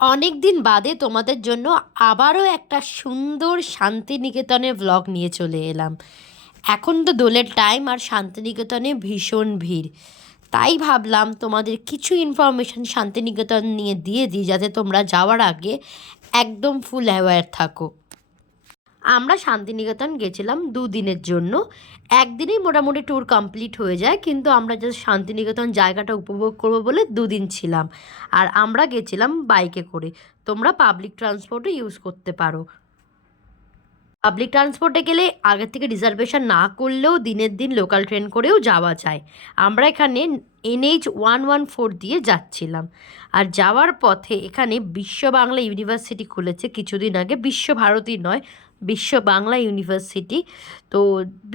অনেক দিন বাদে তোমাদের জন্য আবারও একটা সুন্দর শান্তিনিকেতনের ব্লগ নিয়ে চলে এলাম। এখন তো দোলের টাইম আর শান্তিনিকেতনে ভীষণ ভিড়, তাই ভাবলাম তোমাদের কিছু ইনফরমেশন শান্তিনিকেতন নিয়ে দিয়ে দিই, যাতে তোমরা যাওয়ার আগে একদম ফুল অ্যাওয়্যার থাকো। আমরা শান্তিনিকেতন গেছিলাম 2 দিনের জন্য। একদিনেই মোটামুটি ট্যুর কমপ্লিট হয়ে যায়, কিন্তু আমরা জাস্ট শান্তিনিকেতন জায়গাটা উপভোগ করবো বলে 2 দিন ছিলাম। আর আমরা গেছিলাম বাইকে করে। তোমরা পাবলিক ট্রান্সপোর্টও ইউজ করতে পারো। পাবলিক ট্রান্সপোর্টে গেলে আগের থেকে রিজার্ভেশন না করলেও দিনের দিন লোকাল ট্রেন করেও যাওয়া যায়। আমরা এখানে NH 114 দিয়ে যাচ্ছিলাম। আর যাওয়ার পথে এখানে বিশ্ব বাংলা ইউনিভার্সিটি খুলেছে কিছুদিন আগে, বিশ্বভারতী নয়, বিশ্ব বাংলা ইউনিভার্সিটি। তো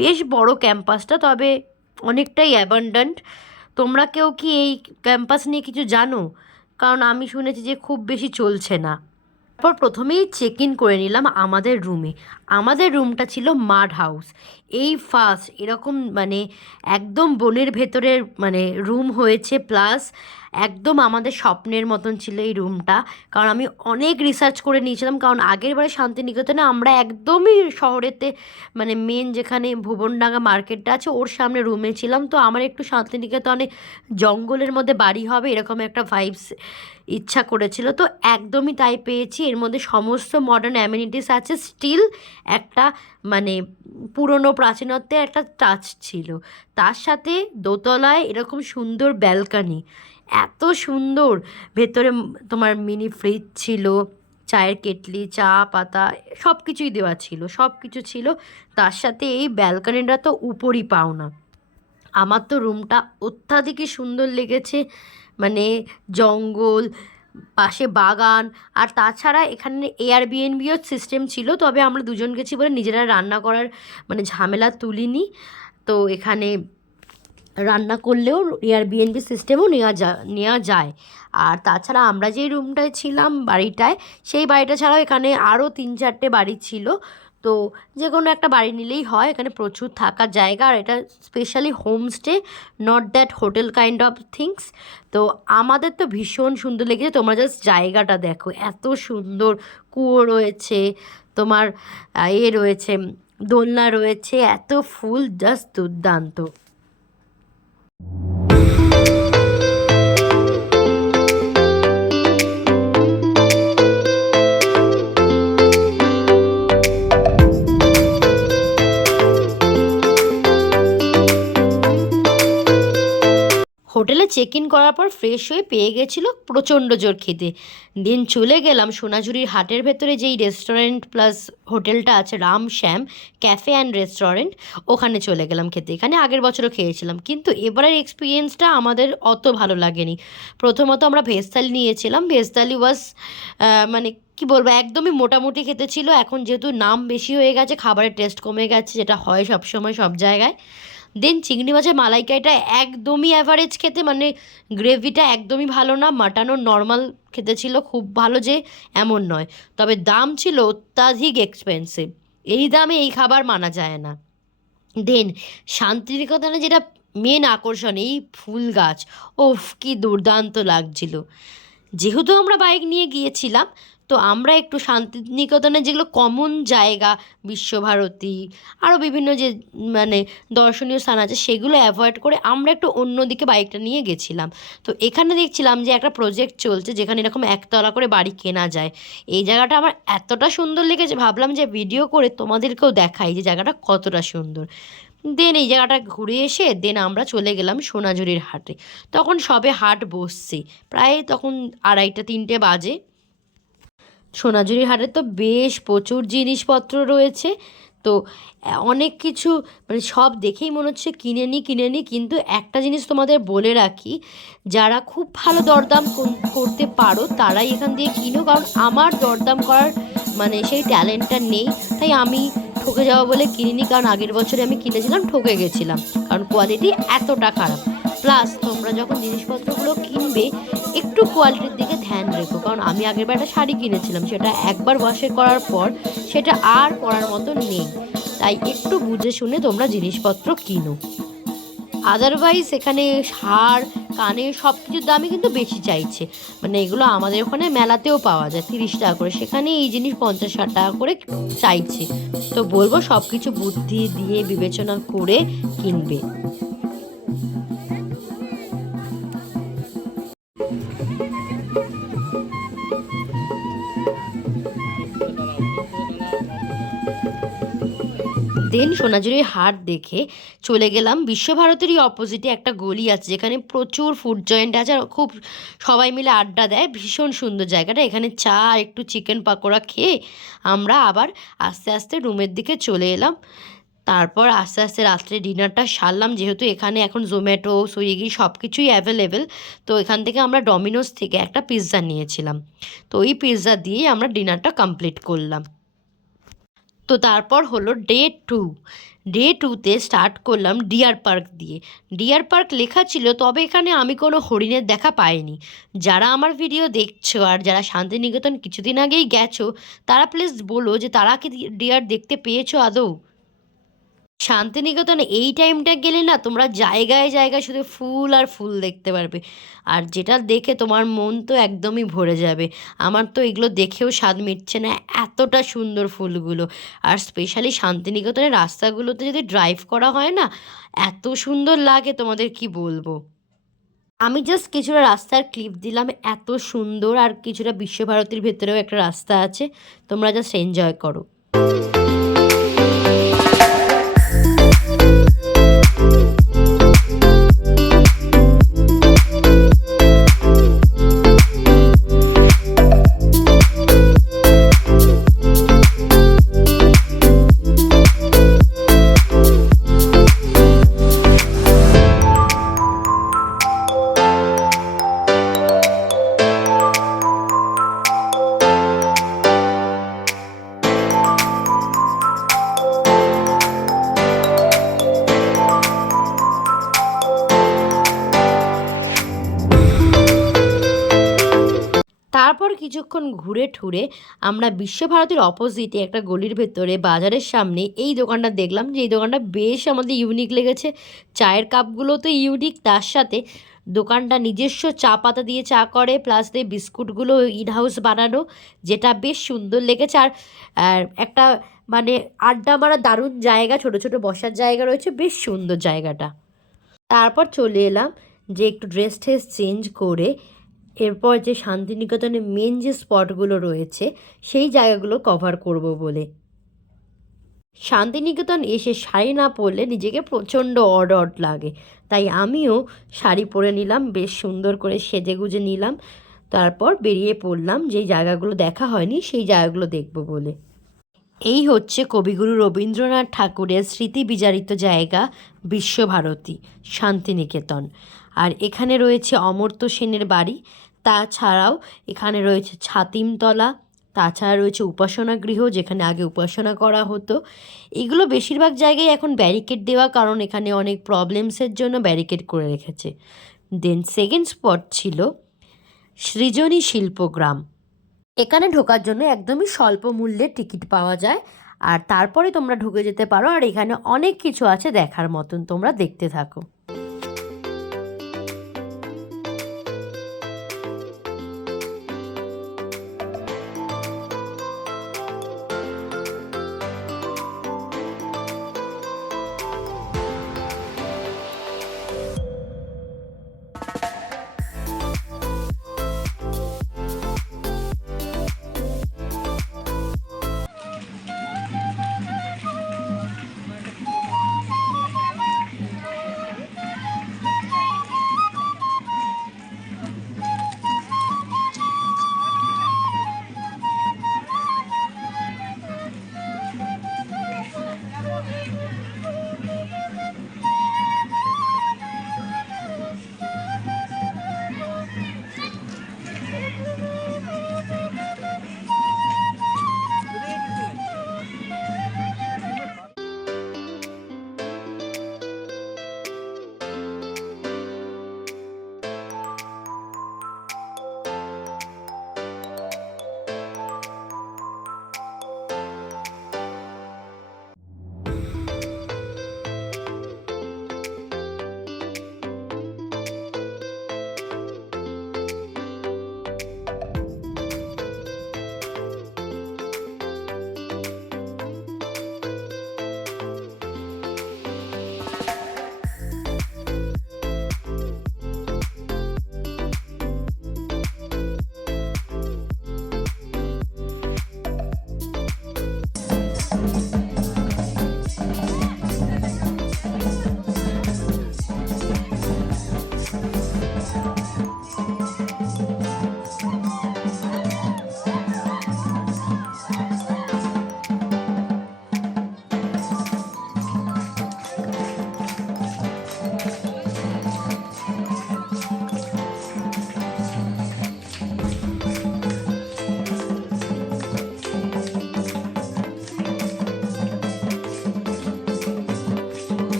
বেশ বড় ক্যাম্পাসটা, তবে অনেকটাই অ্যাবান্ডেন্ট। তোমরা কেউ কি এই ক্যাম্পাস নিয়ে কিছু জানো? কারণ আমি শুনেছি যে খুব বেশি চলছে না। তারপর প্রথমেই চেক ইন করে নিলাম আমাদের রুমে। আমাদের রুমটা ছিল মাড হাউস। এই ফার্স্ট এরকম একদম বনের ভেতরের রুম হয়েছে, প্লাস একদম আমাদের স্বপ্নের মতন ছিল এই রুমটা। কারণ আমি অনেক রিসার্চ করে নিয়েছিলাম, কারণ আগের বারে শান্তিনিকেতনে আমরা একদমই শহরেতে মেন যেখানে ভুবনডাঙ্গা মার্কেটটা আছে ওর সামনে রুমে ছিলাম। তো আমার একটু শান্তিনিকেতনে জঙ্গলের মধ্যে বাড়ি হবে এরকম একটা ভাইবস ইচ্ছা করেছিল, তো একদমই তাই পেয়েছি। এর মধ্যে সমস্ত মডার্ন অ্যামিনিটিস আছে, স্টিল একটা মানে পুরনো প্রাচীনত্বের একটা টাচ ছিল। তার সাথে দোতলায় এরকম সুন্দর ব্যালকানি, এত সুন্দর। ভেতরে তোমার মিনি ফ্রিজ ছিল, চায়ের কেটলি, চা পাতা সব কিছুই দেওয়া ছিল, সব কিছু ছিল। তার সাথে এই ব্যালকানিটা তো উপরই পাও না। আমার তো রুমটা অত্যাধিকই সুন্দর লেগেছে। মানে জঙ্গল, পাশে বাগান। আর তাছাড়া এখানে এয়ারবিএনবিও সিস্টেম ছিল, তবে আমরা দুজন গেছি বলে নিজেরা রান্না করার ঝামেলা তুলিনি। তো এখানে রান্না করলেও এয়ারবিএনবি সিস্টেমও নেওয়া যায়। আর তাছাড়া আমরা যেই রুমটায় ছিলাম বাড়িটায়, সেই বাড়িটা ছাড়াও এখানে আরও 3-4টে বাড়ি ছিল। তো যে কোনো একটা বাড়ি নিলেই হয়, এখানে প্রচুর থাকার জায়গা। আর এটা specially homestay, not that hotel kind of things. তো আমাদের তো ভীষণ সুন্দর লেগেছে। তোমরা জাস্ট জায়গাটা দেখো, এত সুন্দর। কুয়ো রয়েছে, তোমার রয়েছে, দোলনা রয়েছে, এত ফুল, জাস্ট দুর্দান্ত। হোটেলে চেক ইন করার পর ফ্রেশ হয়ে পেয়ে গেছিলো প্রচণ্ড জোর খিদে। দিন চলে গেলাম সোনাঝুরির হাটের ভেতরে যেই রেস্টুরেন্ট প্লাস হোটেলটা আছে, Ram Shyam cafe and restaurant, ওখানে চলে গেলাম খেতে। এখানে আগের বছরও খেয়েছিলাম, কিন্তু এবারের এক্সপিরিয়েন্সটা আমাদের অত ভালো লাগেনি। প্রথমত আমরা ভেজ থালি নিয়েছিলাম। ভেজ থালি ওয়াজ কি বলবো, একদমই মোটামুটি খেতে ছিল। এখন যেহেতু নাম বেশি হয়ে গেছে, খাবারের টেস্ট কমে গেছে, যেটা হয় সবসময় সব জায়গায়। দেন চিংড়ি মাছের মালাইকারিটা একদমই অ্যাভারেজ খেতে, গ্রেভিটা একদমই ভালো না। মাটনও নর্মাল খেতে ছিল, খুব ভালো যে এমন নয়। তবে দাম ছিল অত্যাধিক এক্সপেন্সিভ। এই দামে এই খাবার মানা যায় না। দেন শান্তিনিকেতনে যেটা মেন আকর্ষণ, এই ফুল গাছ, ওফ কি দুর্দান্ত লাগছিল। যেহেতু আমরা বাইক নিয়ে গিয়েছিলাম, তো আমরা একটু শান্তিনিকেতনের যেগুলো কমন জায়গা, বিশ্বভারতী, আরও বিভিন্ন যে মানে দর্শনীয় স্থান আছে, সেগুলো অ্যাভয়েড করে আমরা একটু অন্যদিকে বাইকটা নিয়ে গেছিলাম। তো এখানে দেখছিলাম যে একটা প্রজেক্ট চলছে, যেখানে এরকম একতলা করে বাড়ি কেনা যায়। এই জায়গাটা আমার এতটা সুন্দর লেগেছে, ভাবলাম যে ভিডিও করে তোমাদেরকেও দেখাই যে জায়গাটা কতটা সুন্দর। দেন এই জায়গাটা ঘুরে এসে দেন আমরা চলে গেলাম সোনাঝুরির হাটে। তখন সবে হাট বসছে, প্রায় তখন 2:30-3টে বাজে। সোনাঝুরির হাটে তো বেশ প্রচুর জিনিসপত্র রয়েছে। তো অনেক কিছু সব দেখেই মনে হচ্ছে কিনে নিই। কিন্তু একটা জিনিস তোমাদের বলে রাখি, যারা খুব ভালো দরদাম করতে পারো তারাই এখান দিয়ে কিনো। কারণ আমার দরদাম করার সেই ট্যালেন্টটা নেই, তাই আমি ঠকে যাওয়া বলে কিনিনি। কারণ আগের বছরে আমি কিনেছিলাম, ঠকে গেছিলাম, কারণ কোয়ালিটি এতটা খারাপ। প্লাস তোমরা যখন জিনিসপত্রগুলো কিনবে, একটু কোয়ালিটির দিকে ধ্যান রেখো। কারণ আমি আগেরবার একটা শাড়ি কিনেছিলাম, সেটা একবার ওয়াশে করার পর সেটা আর পরার মতো নেই। তাই একটু বুঝে শুনে তোমরা জিনিসপত্র কিনো। আদারওয়াইজ এখানে হার কানের সব কিছুর দামই কিন্তু বেশি চাইছে। মানে এগুলো আমাদের ওখানে মেলাতেও পাওয়া যায় 30 টাকা করে, সেখানে এই জিনিস 50-60 টাকা করে চাইছে। তো বলবো সব কিছু বুদ্ধি দিয়ে বিবেচনা করে কিনবে। দেন সোনাঝুরির হাট দেখে চলে গেলাম বিশ্বভারতীরই অপোজিটে একটা গলি আছে যেখানে প্রচুর ফুড জয়েন্ট আছে আর খুব সবাই মিলে আড্ডা দেয়। ভীষণ সুন্দর জায়গাটা। এখানে চা একটু চিকেন পাকোড়া খেয়ে আমরা আবার আস্তে আস্তে রুমের দিকে চলে এলাম। তারপর আস্তে আস্তে রাত্রে ডিনারটা সারলাম, যেহেতু এখানে এখন জোম্যাটো সুইগি সব কিছুই অ্যাভেলেবেল। তো এখান থেকে আমরা ডমিনোস থেকে একটা পিৎজা নিয়েছিলাম। তো ওই পিৎজা দিয়েই আমরা ডিনারটা কমপ্লিট করলাম। তো তারপর হলো ডে টুতে স্টার্ট করলাম ডিয়ার পার্ক দিয়ে। ডিয়ার পার্ক লেখা ছিল, তবে এখানে আমি কোনো হরিণের দেখা পাইনি। যারা আমার ভিডিও দেখছো আর যারা শান্তিনিকেতন কিছুদিন আগেই গেছো, তারা প্লিজ বলো যে তারা কি ডিয়ার দেখতে পেয়েছো আদৌ। শান্তিনিকেতনে এই টাইমটা গেলে না তোমরা জায়গায় জায়গায় শুধু ফুল আর ফুল দেখতে পারবে, আর যেটা দেখে তোমার মন তো একদমই ভরে যাবে। আমার তো এগুলো দেখেও স্বাদ মিটছে না, এতটা সুন্দর ফুলগুলো। আর স্পেশালি শান্তিনিকেতনের রাস্তাগুলোতে যদি ড্রাইভ করা হয় না, এত সুন্দর লাগে তোমাদের কি বলবো। আমি জাস্ট কিছুটা রাস্তার ক্লিপ দিলাম, এত সুন্দর। আর কিছুটা বিশ্বভারতীর ভেতরেও একটা রাস্তা আছে, তোমরা জাস্ট এনজয় করো। তারপর কিছুক্ষণ ঘুরে ঠুরে আমরা বিশ্বভারতীর অপোজিটে একটা গলির ভেতরে বাজারের সামনে এই দোকানটা দেখলাম, যে এই দোকানটা বেশ আমাদের ইউনিক লেগেছে। চায়ের কাপগুলো তো ইউনিক, তার সাথে দোকানটা নিজস্ব চা পাতা দিয়ে চা করে, প্লাস দিয়ে বিস্কুটগুলো ইন হাউস বানানো, যেটা বেশ সুন্দর লেগেছে। আর একটা মানে আড্ডা মারা দারুণ জায়গা, ছোট ছোট বসার জায়গা রয়েছে, বেশ সুন্দর জায়গাটা। তারপর চলে এলাম যে একটু ড্রেস ট্রেস চেঞ্জ করে এরপর যে শান্তিনিকেতনের মেন যে স্পটগুলো রয়েছে সেই জায়গাগুলো কভার করব বলে। শান্তিনিকেতন এসে শাড়ি না পরলে নিজেকে প্রচণ্ড অড লাগে, তাই আমিও শাড়ি পরে নিলাম, বেশ সুন্দর করে সেজেগুজে নিলাম। তারপর বেরিয়ে পড়লাম, যেই জায়গাগুলো দেখা হয়নি সেই জায়গাগুলো দেখব বলে। এই হচ্ছে কবিগুরু রবীন্দ্রনাথ ঠাকুরের স্মৃতি বিজারিত জায়গা বিশ্বভারতী শান্তিনিকেতন। আর এখানে রয়েছে অমর্ত্য সেনের বাড়ি, তাছাড়াও এখানে রয়েছে ছাতিমতলা, তাছাড়া রয়েছে উপাসনা গৃহ যেখানে আগে উপাসনা করা হতো। এগুলো বেশিরভাগ জায়গায় এখন ব্যারিকেড দেওয়া, কারণ এখানে অনেক প্রবলেমসের জন্য ব্যারিকেড করে রেখেছে। দেন সেকেন্ড স্পট ছিল সৃজনী শিল্পগ্রাম। এখানে ঢোকার জন্য একদমই স্বল্প মূল্যে টিকিট পাওয়া যায়, আর তারপরে তোমরা ঢুকে যেতে পারো। আর এখানে অনেক কিছু আছে দেখার মতন, তোমরা দেখতে থাকো।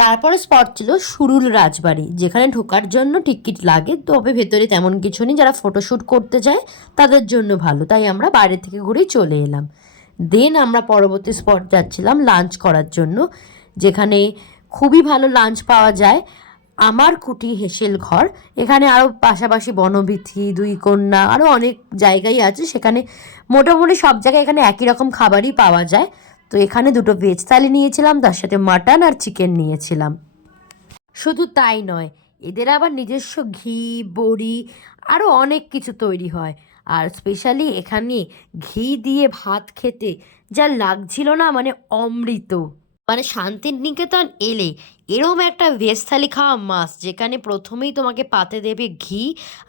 তারপরে স্পট ছিল সুরুল রাজবাড়ি, যেখানে ঢোকার জন্য টিকিট লাগে, তবে ভেতরে তেমন কিছু নেই, যারা ফটোশ্যুট করতে যায় তাদের জন্য ভালো, তাই আমরা বাইরে থেকে ঘুরেই চলে এলাম। দেন আমরা পরবর্তী স্পট যাচ্ছিলাম লাঞ্চ করার জন্য, যেখানে খুবই ভালো লাঞ্চ পাওয়া যায়। আমার কুটি হেসেল ঘর, এখানে আরও পাশাপাশি বনবিথি, দুই কন্যা, আরও অনেক জায়গায় আছে, সেখানে মোটামুটি সব জায়গায় এখানে একই রকম খাবারই পাওয়া যায়। তো এখানে দুটো ভেজ থালি নিয়েছিলাম, তার সাথে মাটন আর চিকেন নিয়েছিলাম। শুধু তাই নয়, এদের আবার নিজস্ব ঘি, বড়ি, আরও অনেক কিছু তৈরি হয়। আর স্পেশালি এখানে ঘি দিয়ে ভাত খেতে যা লাগছিল না, মানে অমৃত। মানে শান্তিনিকেতন এলে এরম একটা ভেজ থালি খাওয়া মাস্ট, যেখানে প্রথমেই তোমাকে পাতে দেবে ঘি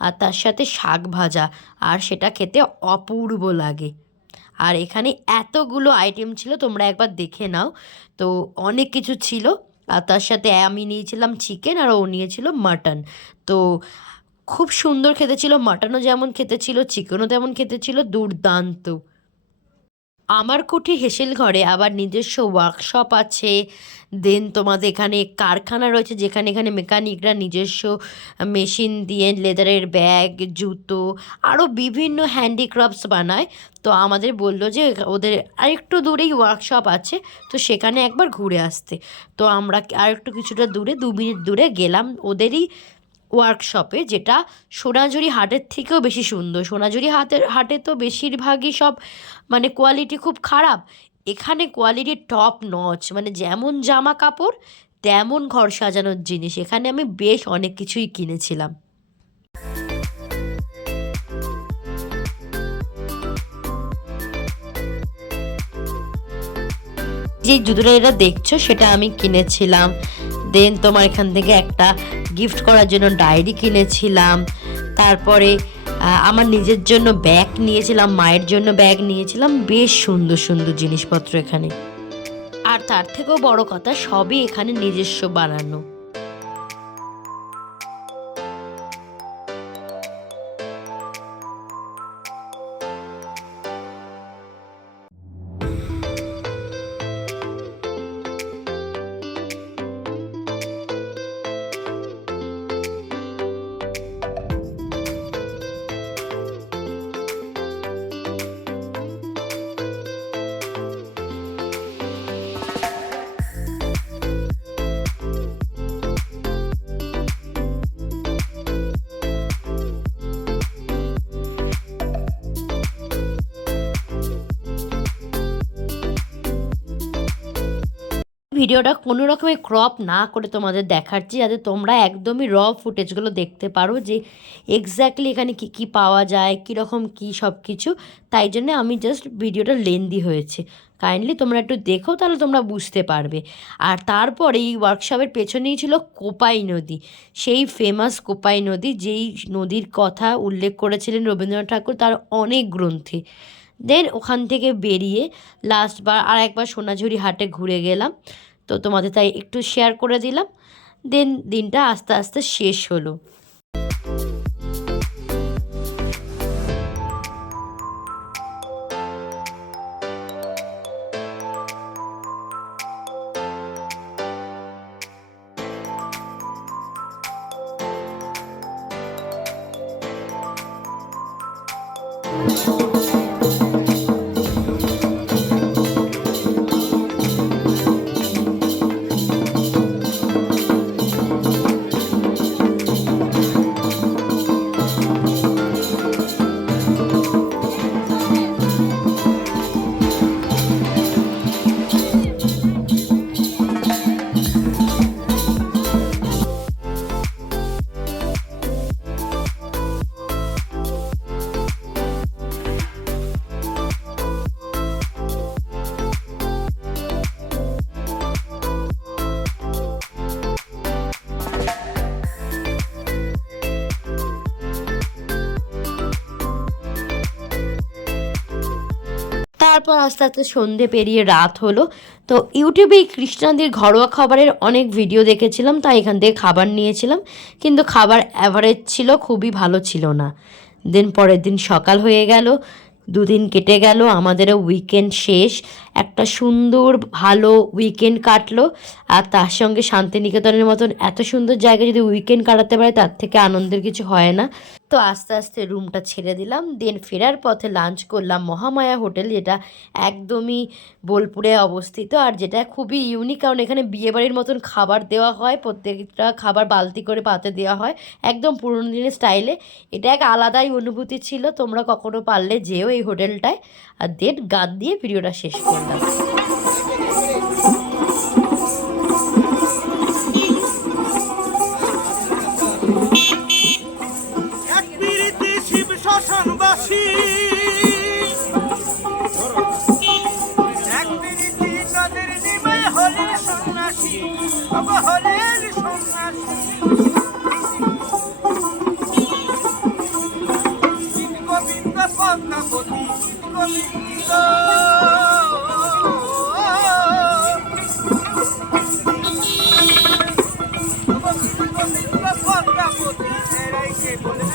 আর তার সাথে শাক ভাজা, আর সেটা খেতে অপূর্ব লাগে। আর এখানে এতগুলো আইটেম ছিল, তোমরা একবার দেখে নাও। তো অনেক কিছু ছিল, আর তার সাথে আমি নিয়েছিলাম চিকেন আর ও নিয়েছিল মাটন। তো খুব সুন্দর খেতে ছিল, মাটনও যেমন খেতে ছিল, চিকেনও তেমন খেতে ছিল, দুর্দান্ত। আমার কুঠি হেসেল ঘরে আবার নিজস্ব ওয়ার্কশপ আছে। দেন তোমাদের এখানে কারখানা রয়েছে, যেখানে এখানে মেকানিকরা নিজস্ব মেশিন দিয়ে লেদারের ব্যাগ, জুতো, আরও বিভিন্ন হ্যান্ডিক্রাফটস বানায়। তো আমাদের বললো যে ওদের আরেকটু দূরেই ওয়ার্কশপ আছে, তো সেখানে একবার ঘুরে আসতে। তো আমরা আরেকটু কিছুটা দূরে, 2 মিনিট দূরে গেলাম ওদেরই ওয়ার্কশপে, যেটা সোনাঝুরি হাটের থেকেও বেশি সুন্দর। সোনাঝুরি হাটে তো বেশিরভাগই সব মানে কোয়ালিটি খুব খারাপ, এখানে কোয়ালিটি টপ নচ, মানে যেমন জামা কাপড় তেমন ঘর সাজানোর জিনিস। এখানে আমি বেশ অনেক কিছুই কিনেছিলাম। যে জুতোটা যেটা দেখছো সেটা আমি কিনেছিলাম। দেন তোমার এখান থেকে একটা গিফট করার জন্য ডায়েরি কিনেছিলাম। তারপরে আমার নিজের জন্য ব্যাগ নিয়েছিলাম, মায়ের জন্য ব্যাগ নিয়েছিলাম। বেশ সুন্দর সুন্দর জিনিসপত্র এখানে। আর তার থেকেও বড় কথা, সবই এখানে নিজস্ব বানানো। ভিডিওটা কোনো রকমের ক্রপ না করে তোমাদের দেখাচ্ছি, যাতে তোমরা একদমই র ফুটেজগুলো দেখতে পারো যে এক্স্যাক্টলি এখানে কী কী পাওয়া যায়, কীরকম কী সব কিছু। তাই জন্য আমি জাস্ট ভিডিওটা লেন্দি হয়েছে, কাইন্ডলি তোমরা একটু দেখো, তাহলে তোমরা বুঝতে পারবে। আর তারপরে এই ওয়ার্কশপের পেছনেই ছিল কোপাই নদী, সেই ফেমাস কোপাই নদী, যেই নদীর কথা উল্লেখ করেছিলেন রবীন্দ্রনাথ ঠাকুর তার অনেক গ্রন্থে। দেন ওখান থেকে বেরিয়ে লাস্টবার আর একবার সোনাঝুরি হাটে ঘুরে গেলাম, তো তোমাদের তাই একটু শেয়ার করে দিলাম। দেন দিনটা আস্তে আস্তে শেষ হলো। তারপর আস্তে আস্তে সন্ধে পেরিয়ে রাত হলো। তো ইউটিউবে এই কৃষ্ণাদির ঘরোয়া খাবারের অনেক ভিডিও দেখেছিলাম, তাই এখান থেকে খাবার নিয়েছিলাম, কিন্তু খাবার অ্যাভারেজ ছিল, খুবই ভালো ছিল না। দেন পরের দিন সকাল হয়ে গেল, দুদিন কেটে গেল, আমাদেরও উইকেন্ড শেষ, একটা সুন্দর ভালো উইকেন্ড কাটলো। আর তার সঙ্গে শান্তিনিকেতনের মতন এত সুন্দর জায়গায় যদি উইকেন্ড কাটাতে পারে তার থেকে আনন্দের কিছু হয় না। তো আস্তে আস্তে রুমটা ছেড়ে দিলাম, দেন ফেরার পথে লাঞ্চ করলাম মহামায়া হোটেল, যেটা একদমই বোলপুরে অবস্থিত আর যেটা খুবই ইউনিক, কারণ এখানে বিয়েবাড়ির মতন খাবার দেওয়া হয়, প্রত্যেকটা খাবার বালতি করে পাতে দেওয়া হয় একদম পুরনো দিনের স্টাইলে। এটা এক আলাদাই অনুভূতি ছিল, তোমরা কখনো পারলে যেও এই হোটেলটায়। আর দেন গান দিয়ে ভিডিওটা শেষ করলাম। শ্মশানবাসী এক প্রীতি তাদের নিবে হলের সন্ন্যাসী, হলের সন্ন্যাসী গোবিন্দ পদ্মাবতী গোবিন্দ পদ্মাবতী এরাই কে বলে